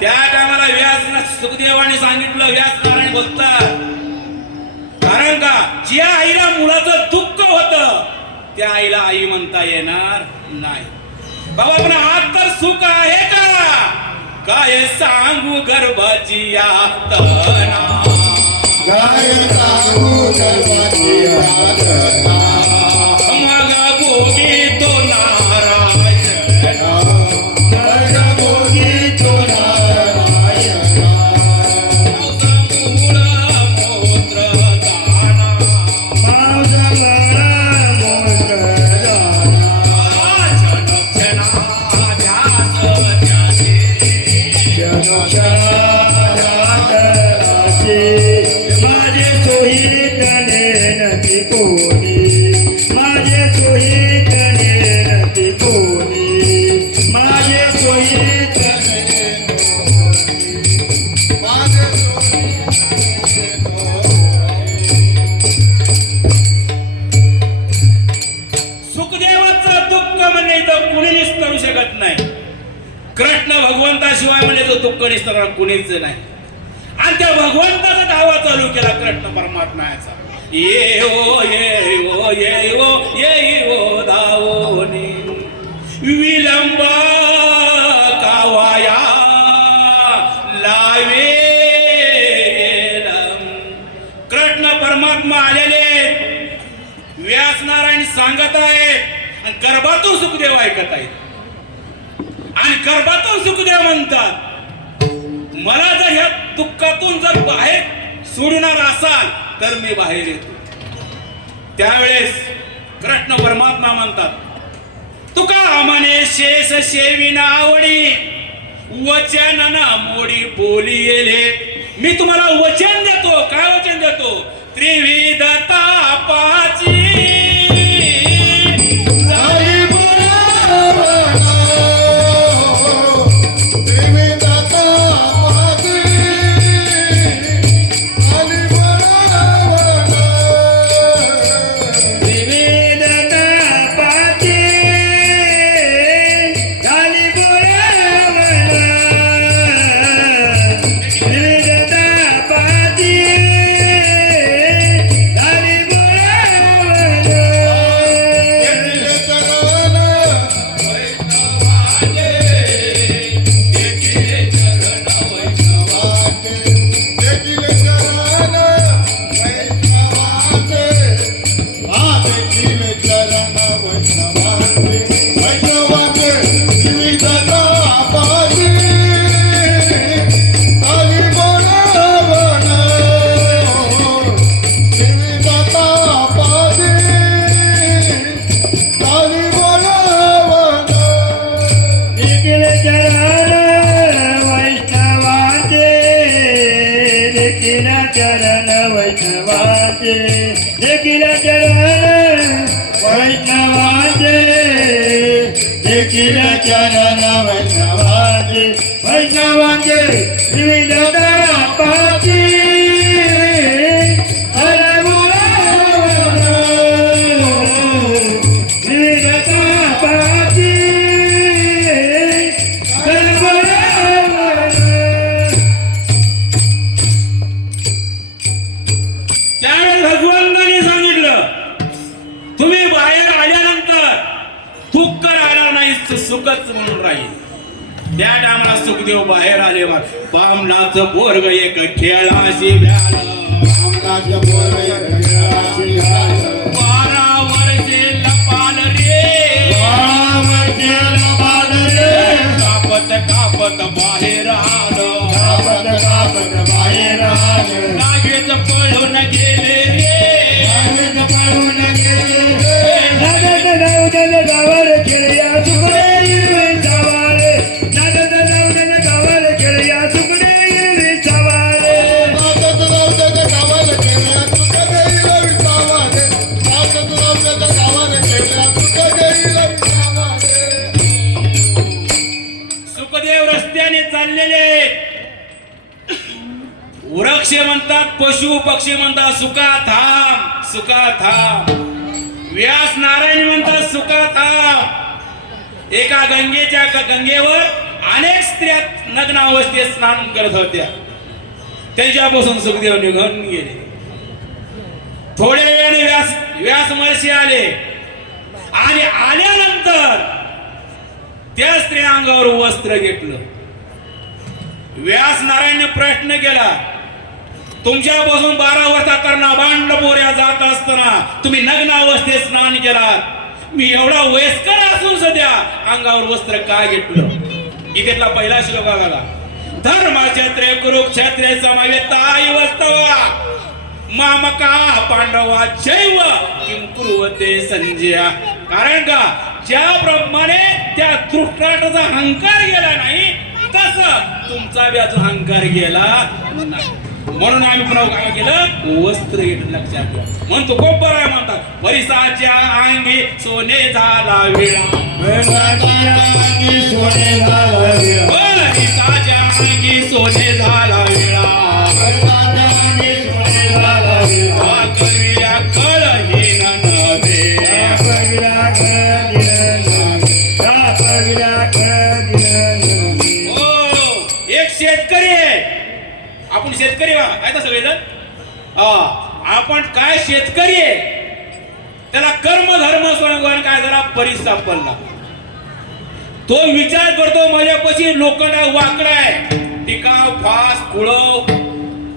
त्या टायमाला व्यास सुखदेवाने सांगितलं व्यास नारायण बोलतात. कारण का ज्या आईला मुलाचं दुःख होत त्या आईला आई म्हणता येणार नाही. बाबा पण आज तर सुख आहे का? काय सांगू गर्भाची यातना? शकत नाही. कृष्ण भगवंताशिवाय म्हणजे तो दुःख कुणीच नाही. आणि त्या भगवंताचा दावा चालू केला कृष्ण परमात्म्याचा ये ओ ये ओ ये ओ ये ओ दावोनी विलंब कावाया लावे कृष्ण परमात्मा आलेले व्यास नारायण सांगत आहेत. आणि गर्भातून सुखदेव ऐकत आहेत. आणि गर्भातून द्या म्हणतात. मला जर ह्या दुःखातून जर बाहेर सोडणार असाल तर मी बाहेर येतो. त्यावेळेस कृष्ण परमात्मा म्हणतात तुका म्हणे शेष शेविना आवडी वचन ना मोडी बोली येले. मी तुम्हाला वचन देतो. काय वचन देतो? त्रिविधता चरण वैष्णवाचे देखील चरण वैष्णवाचे. देखील चरण वैष्णवाचे. वैष्णवाचे विविध राहणार नाही सु- सुखच म्हणून राहील. त्या टायमाला सुखदेव बाहेर आले बा. बामणाचं बोरग एक खेळाशी. बारा वर्षे लपाल रे. कापत कापत बाहेर आलं. नागेच पक्षी म्हणतात पशु पक्षी म्हणतात सुका थांब सुका थांब व्यास नारायण म्हणतात सुका थांब एका गंगेच्या गंगेवर अनेक स्त्रिया नग्न अवस्थेत स्नान करत होत्या. त्यांच्यापासून सुखदेव निघून गेले. थोड्या वेळाने व्यास व्यास महर्षी आले. आणि आल्यानंतर त्या स्त्रिया अंगावर वस्त्र घेतलं. व्यास नारायणने प्रश्न केला. तुमच्यापासून बारा वर्षा करणार बांड पोऱ्या जात असताना तुम्ही नग्न अवस्थेत स्नान केलात. मी एवढा वयस्कर असून सध्या अंगावर वस्त्र काय घेतलं? इथेतला पहिला श्लोक आला धर्माक्षेत्रे कुरुक्षेत्रे समावे ताई वस्तवा. मामका पांडवा जैव किम कुरुवते संजया. कारण का? ज्याप्रमाणे त्या दृष्टाचा अहंकार गेला नाही तस तुमचा बी अजून अहंकार गेला नाही. म्हणून आम्ही पुन्हा काय केलं वस्त्र लक्षात ठेवा. म्हणतो खूप बरं आहे म्हणतात. परिसाच्या अंगी सोने झाला विळा. वेळाची सोने झाला विळा. परिसाच्या अंगी सोने शेतकरी सगळेजण? आपण काय शेतकरी आहे त्याला कर्म धर्म स्वयंवन काय झाला परीस सापडला. तो विचार करतो माझ्यापाशी लोखंडा वाकडा आहे. टिकाव फास कुळव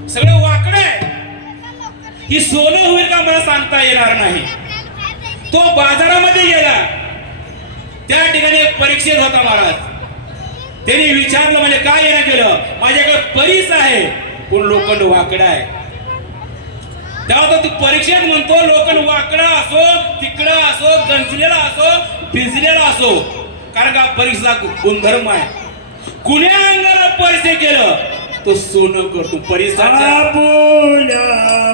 सगळं वाकडं आहे. ही सोनं होईल का मला सांगता येणार नाही. तो बाजारामध्ये गेला. त्या ठिकाणी एक परीक्षेत होता महाराज. त्यांनी विचारलं म्हणजे काय येणं केलं? माझ्याकडे परीस आहे. पण लोखंड वाकडा आहे? तेव्हा तो तू परीक्षेत म्हणतो लोखंड वाकडा असो तिकडा असो गंजलेला असो भिजलेला असो. कारण का? परीक्षा गुणधर्म आहे. कुण्या अंगाला परीक्षे केलं? तो सोनं करतो. परीक्षाचा आपुल्या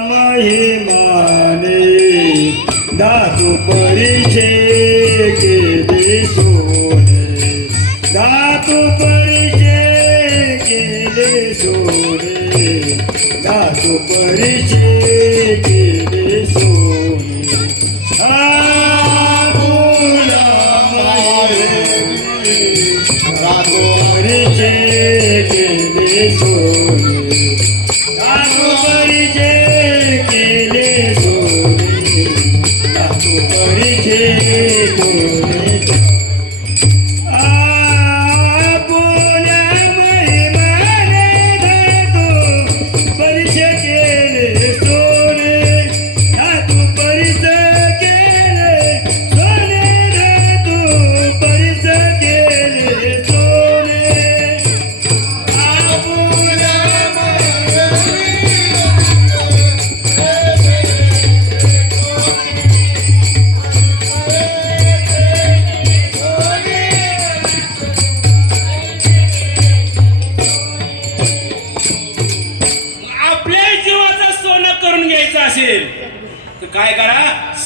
महिमाने दातू परिचे केले सोने दातू परीक्षे केले सोने दातू परिचे केले सोने आपुल्या महिमाने रातो परिचे केले सोने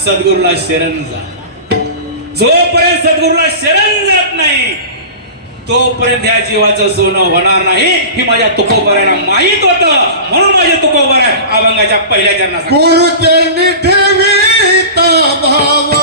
सद्गुरूला शरण जा. जोपर्यंत सद्गुरूला शरण जात नाही तोपर्यंत ह्या जीवाचं सोनं होणार नाही. ही माझ्या तुकोबाऱ्यांना माहीत होत. म्हणून माझ्या तुकोबऱ्या अभंगाच्या पहिल्या चरणाचा गुरु त्यांनी ठेवी भावा